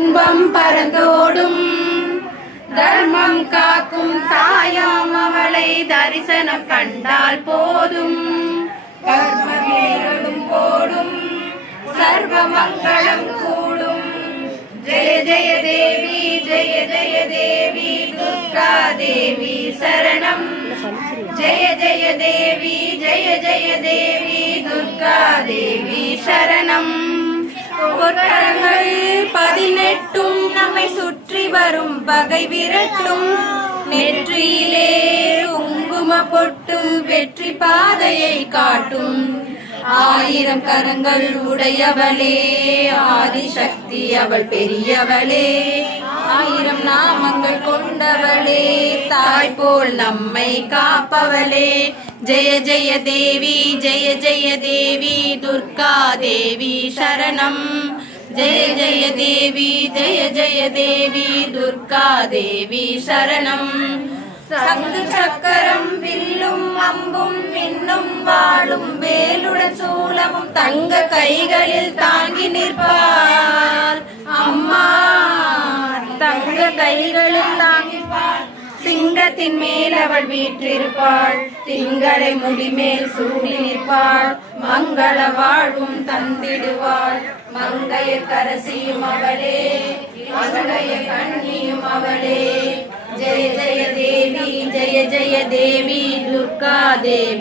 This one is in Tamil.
இன்பம் பரந்தோடும் தர்மம் காக்கும் தாயாம் அவளை தரிசனம் கண்டால் போதும். கர்மமேறும் போடும் சர்வ மங்களம் கூடும். ஜெய ஜெய தேவி ஜெய ஜெய தேவி துர்கா தேவி சரணம். ஜெய ஜெய தேவி ஜெய ஜெய தேவி துர்கா தேவி சரணம். பொற்கரங்கள் 18 நம்மை சுற்றி வரும் பகை விரட்டும். நெற்றியிலே குங்கும பொட்டு வெற்றி பாதையை காட்டும். 1000 கரங்கள் உடையவளே ஆதிசக்தி அவள் பெரியவளே. 1000 நாமங்கள் கொண்டவளே தாய் போல் நம்மை காப்பவளே. ஜெய ஜெய தேவி ஜெய ஜெய தேவி துர்கா தேவி சரணம். ஜெய ஜெய தேவி ஜெய ஜெய தேவி துர்கா தேவி சரணம். சங்கு சக்கரம் வில்லும் அம்பும் மின்னும் வாளும் வேலுடன் சூலமும் தங்க கைகளில் தாங்கி நிற்பாள் அம்மா. தங்க கைகளில் தாங்கிப்பாள். சிங்கத்தின் மேல் அவள் வீற்றிருப்பாள். திங்களை முடிமேல் சூடி நிற்பாள். மங்கள வாழ்வும் தந்திடுவாள். மங்கைய கரசியும் அவளே மங்கைய கண்ணியும் அவளே. ஜெய ஜெய தேவி ஜெய ஜெய தேவி துர்கா தேவி.